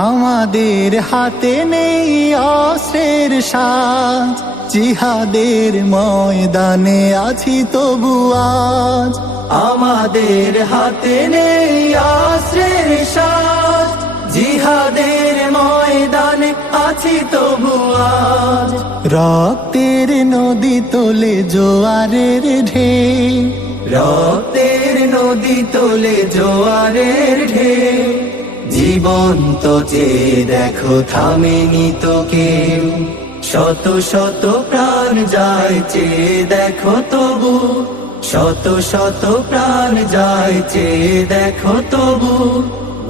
আমাদের হাতে নেই অস্ত্রের সাজ, জিহাদের ময়দানে আছি তবু আজ। আমাদের হাতে নেই অস্ত্রের সাজ, জিহাদের ময়দানে আছি তবু আজ। রক্তের নদী তোলে জোয়ারের ঢেউ, রক্তের নদী তোলে জোয়ারের ঢেউ। জীবন্ত চেয়ে দেখো থামেনি তো কেউ, শত শত প্রাণ যায় চেয়ে দেখো তবু, শত শত প্রাণ যায় চেয়ে দেখো তবু।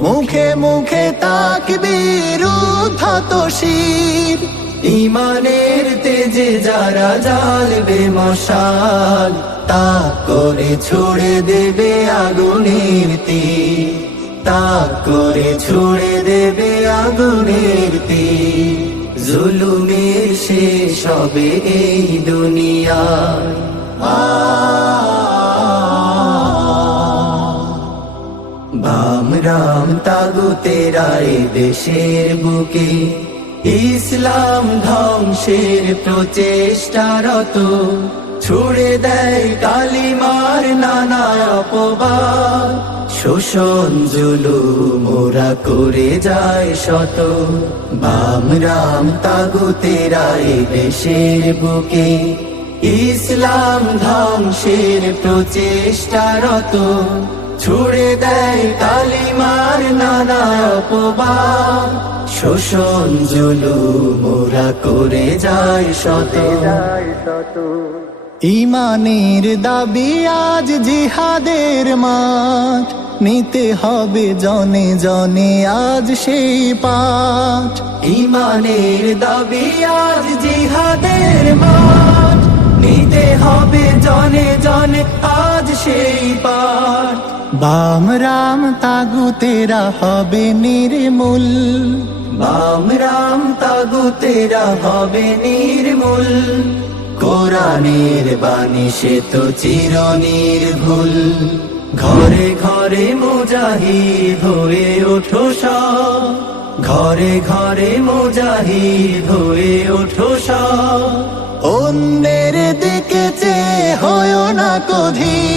মুখে মুখে তাকবীর উদ্ধত শির, ইমানের তেজে যারা জ্বালবে মশাল, তাক করে ছুড়ে দেবে আগুনের তীর, তাক করে ছুড়ে দেবে আগুনের তীর। জুলুমের শেষ হবে এই দুনিয়ায়। বাম রাম তাগুতেরা এ দেশের বুকে ইসলাম ধ্বংসের প্রচেষ্টারত, ছুড়ে দেয় কালিমার নানা অপবাদ। শোষণ জুলুম ওরা করে যায় শত, বাম রাম তাগুতেরা এ দেশের বুকে ইসলাম ধ্বংসের প্রচেষ্টারত, ছুড়ে দেয় কালিমার নানা অপবাদ। শোষণ জুলুম ওরা করে যায় শত। ইমানের দাবি আজ জিহাদের মাঠ, নিতে হবে জনে জনে আজ সেই পাঠ। ইমানের দাবি আজ জিহাদের মাঠ, নিতে হবে জনে জনে আজ সেই পাঠ। বাম রাম তাগুতেরা হবে নির্মূল, বাম রাম তাগুতেরা হবে নির্মূল। কোরআনের বাণী সে তো চিরনির্ভুল, ঘরে ঘরে মুজাহিদ হয়ে ওঠো সব, ঘরে ঘরে মুজাহিদ হয়ে ওঠো সব। অন্যের দিকে চেয়ে হয় না কধি।